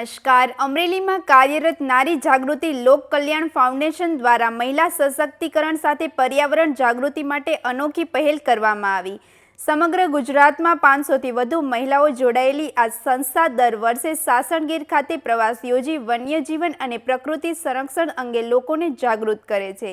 નમસ્કાર. અમરેલીમાં કાર્યરત નારી જાગૃતિ લોક કલ્યાણ ફાઉન્ડેશન દ્વારા મહિલા સશક્તિકરણ સાથે પર્યાવરણ જાગૃતિ માટે અનોખી પહેલ કરવામાં આવી. સમગ્ર ગુજરાતમાં 500થી વધુ મહિલાઓ જોડાયેલી આ સંસ્થા દર વર્ષે સાસણગીર ખાતે પ્રવાસ યોજી વન્યજીવન અને પ્રકૃતિ સંરક્ષણ અંગે લોકોને જાગૃત કરે છે.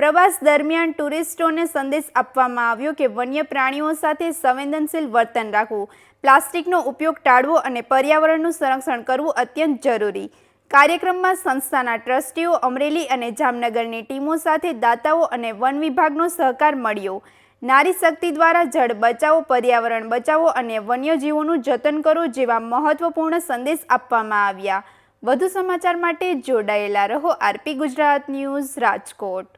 પ્રવાસ દરમિયાન ટુરિસ્ટોને સંદેશ આપવામાં આવ્યો કે વન્ય પ્રાણીઓ સાથે સંવેદનશીલ વર્તન રાખવું, પ્લાસ્ટિકનો ઉપયોગ ટાળવો અને પર્યાવરણનું સંરક્ષણ કરવું અત્યંત જરૂરી. કાર્યક્રમમાં સંસ્થાના ટ્રસ્ટીઓ, અમરેલી અને જામનગરની ટીમો સાથે દાતાઓ અને વન વિભાગનો સહકાર મળ્યો. નારી શક્તિ દ્વારા જળ બચાવો, પર્યાવરણ બચાવો અને વન્યજીવોનું જતન કરો જેવા મહત્વપૂર્ણ સંદેશ આપવામાં આવ્યા. વધુ સમાચાર માટે જોડાયેલા રહો. RP Gujarat news, Rajkot.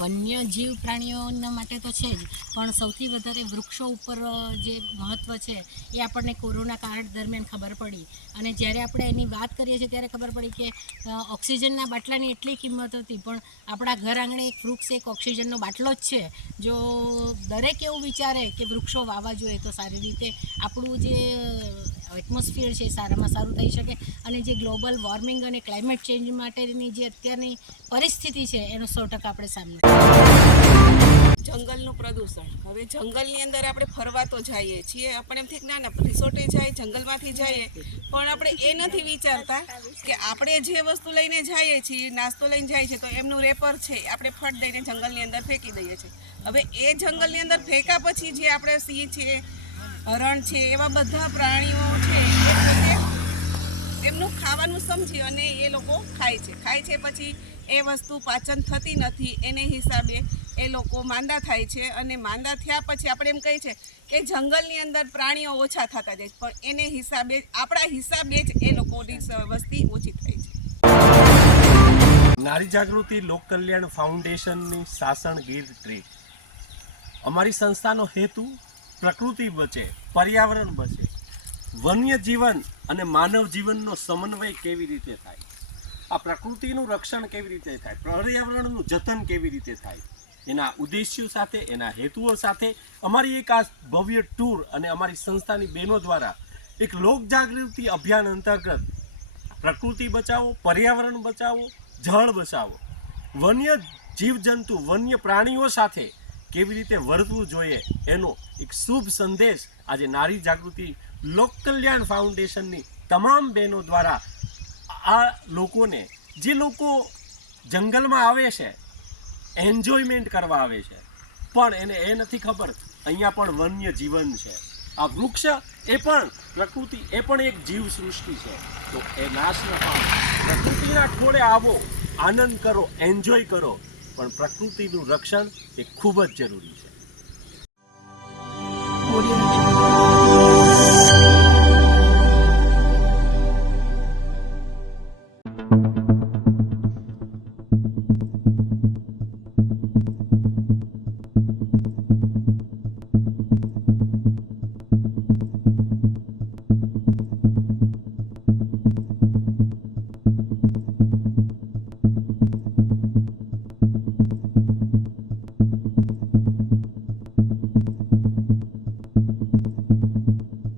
વન્ય જીવ પ્રાણીઓના માટે તો છે જ, પણ સૌથી વધારે વૃક્ષો ઉપર જે મહત્ત્વ છે એ આપણને કોરોના કાળ દરમિયાન ખબર પડી. અને જ્યારે આપણે એની વાત કરીએ છીએ ત્યારે ખબર પડી કે ઓક્સિજનના બાટલાની એટલી કિંમત હતી, પણ આપણા ઘર આંગણે એક વૃક્ષ એક ઓક્સિજનનો બાટલો જ છે. જો દરેક એવું વિચારે કે વૃક્ષો વાવવા જોઈએ તો સારી રીતે આપણું જે એટમોસ્ફિયર છે એ સારામાં સારું થઈ શકે અને જે ગ્લોબલ વોર્મિંગ અને ક્લાઇમેટ ચેન્જ માટેની જે અત્યારની પરિસ્થિતિ છે એનો 100% આપણે સામનો. જંગલનું પ્રદૂષણ. હવે જંગલની અંદર આપણે ફરવા તો જઈએ છીએ, આપણે એમથી ના રિસોર્ટે જાય, જંગલમાંથી જઈએ, પણ આપણે એ નથી વિચારતા કે આપણે જે વસ્તુ લઈને જઈએ છીએ, નાસ્તો લઈને જાય છે તો એમનું રેપર છે આપણે ફટ દઈને જંગલની અંદર ફેંકી દઈએ છીએ. હવે એ જંગલની અંદર ફેંકા પછી જે આપણે સિંહ છે, હરણ છે, એવા બધા પ્રાણીઓ છે એ પોતે એમનું ખાવાનું સમજી અને એ લોકો ખાય છે પછી એ વસ્તુ પાચન થતી નથી, એને હિસાબે એ લોકો માંદા થાય છે અને માંદા થયા પછી આપણે એમ કહીએ છીએ કે જંગલની અંદર પ્રાણીઓ ઓછા થતા જાય છે, પણ એને હિસાબે આપણા હિસાબે જ એ લોકોની વસ્તી ઓછી થઈ છે. નારી જાગૃતિ લોક કલ્યાણ ફાઉન્ડેશનની સાસણગીર ટ્રીપ. અમારી સંસ્થાનો હેતુ પ્રકૃતિ બચે, પર્યાવરણ બચે, વન્ય જીવન અને માનવ જીવનનો સમન્વય કેવી રીતે થાય, આ પ્રકૃતિનું રક્ષણ કેવી રીતે થાય, પર્યાવરણનું જતન કેવી રીતે થાય, એના ઉદ્દેશ્યો સાથે, એના હેતુઓ સાથે અમારી એક આ ભવ્ય ટૂર અને અમારી સંસ્થાની બહેનો દ્વારા એક લોક જાગૃતિ અભિયાન અંતર્ગત પ્રકૃતિ બચાવો, પર્યાવરણ બચાવો, જળ બચાવો, વન્ય જીવજંતુ, વન્ય પ્રાણીઓ સાથે કેવી રીતે વર્તવું જોઈએ એનો એક શુભ સંદેશ આજે નારી જાગૃતિ લોક કલ્યાણ ફાઉન્ડેશનની તમામ બહેનો દ્વારા આ લોકોને, જે લોકો જંગલમાં આવે છે એન્જોયમેન્ટ કરવા આવે છે પણ એને એ નથી ખબર અહીંયા પણ વન્ય જીવન છે, આ વૃક્ષ એ પણ પ્રકૃતિ, એ પણ એક જીવ સૃષ્ટિ છે, તો એ નાશ ન પામે. પ્રકૃતિના ખોળે આવો, આનંદ કરો, એન્જોય કરો, પણ પ્રકૃતિનું રક્ષણ એ ખૂબ જ જરૂરી છે.